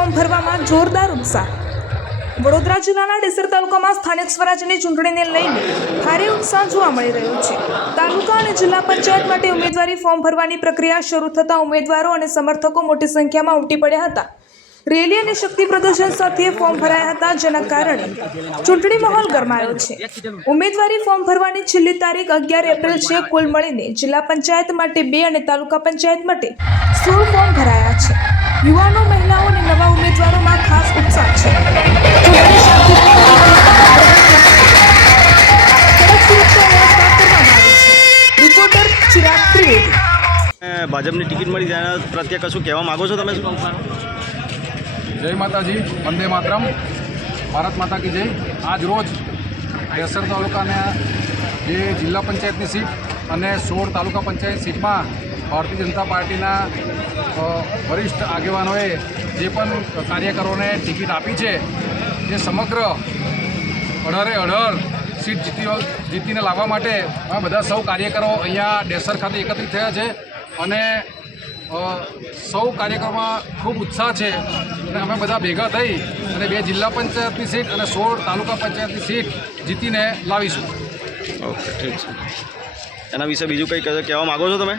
Form ભરવામાં જોરદાર ઉત્સાહ। વડોદરા જિલ્લાના ડેસર તાલુકામાં સ્થાનિક સ્વરાજ્યની ચૂંટણીને લઈને ભારે ઉત્સાહ જોવા મળી રહ્યો છે। તાલુકા અને જિલ્લા પંચાયત માટે ઉમેદવારી ફોર્મ ભરવાની પ્રક્રિયા શરૂ થતાં ઉમેદવારો અને સમર્થકો મોટી સંખ્યામાં ઉમટી પડ્યા હતા। રેલી અને શક્તિ પ્રદર્શન સાથે ફોર્મ ભરાયા હતા, જેના કારણે ચૂંટણી માહોલ ગરમાયો છે। ઉમેદવારી ફોર્મ ભરવાની છેલ્લી તારીખ 11 એપ્રિલ છે। કુલ મળીને જિલ્લા પંચાયત માટે 2 અને તાલુકા પંચાયત માટે 16 ફોર્મ ભરાયા છે। યુવાનો, મહિલાઓ અને નવા ઉમેદવારોમાં ખાસ ઉત્સાહ છે। ચૂંટણી શાંતિપૂર્ણ કડક સુરક્ષા વ્યવસ્થા કરવામાં આવી છે। રિપોર્ટર ચિરાગ ત્રિવેદી। ભાજપની ટિકિટ મળી તેના પ્રત્યે કશું કહેવા માગો છો તમે? जय माता जी, वंदे मातरम, भारत माता की जय। आज रोज डेसर तालुकाने જે જિલ્લા પંચાયતની સીટ અને 16 તાલુકા પંચાયત સીટમાં ભારતીય જનતા પાર્ટીના વરિષ્ઠ આગેવાનોએ જે પણ કાર્યકરોને ટિકિટ આપી છે તે સમગ્ર 18 સીટ જીતીને લાવવા માટે અમે બધા સૌ કાર્યકરો અહીંયા ડેસર ખાતે એકત્રિત થયા છે અને સૌ કાર્યક્રમમાં ખૂબ ઉત્સાહ છે અને અમે બધા ભેગા થઈ અને 2 જિલ્લા પંચાયતની સીટ અને 16 તાલુકા પંચાયતની સીટ જીતીને લાવીશું। ઓકે, ઠીક છે। એના વિશે બીજું કંઈ કહેવા માગો છો તમે?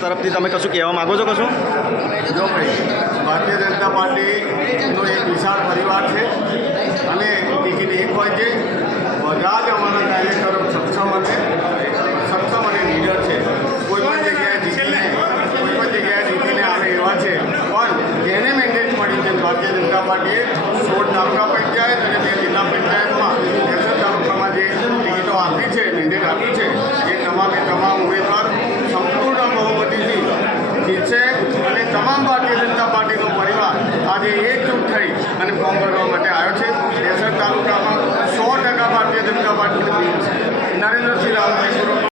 તરફથી તમે કશું કહેવા માગો છો? કશું જો ભાઈ, ભારતીય જનતા પાર્ટીનો એક વિશાળ પરિવાર છે અને ટિકિટ એક હોય છે। બધા જ અમારા કાર્યકરો સક્ષમ અને લીડર છે। કોઈ પણ જગ્યાએ જીતીને આવે એવા છે, પણ જેને મેન્ડેટ મળી છે ભારતીય જનતા પાર્ટીએ 16 તાલુકા પંચાયત અને 2 જિલ્લા પંચાયતમાં ડેસર તાલુકામાં જે ટિકિટો આપી છે, મેન્ડેટ આપી છે, એ તમામ ઉમેદવાર સંપૂર્ણ બહુમતીથી જીતશે અને તમામ ભારતીય જનતા પાર્ટીનો પરિવાર આજે એકજૂટ થઈ અને ફોર્મ ભરવા માટે આવ્યો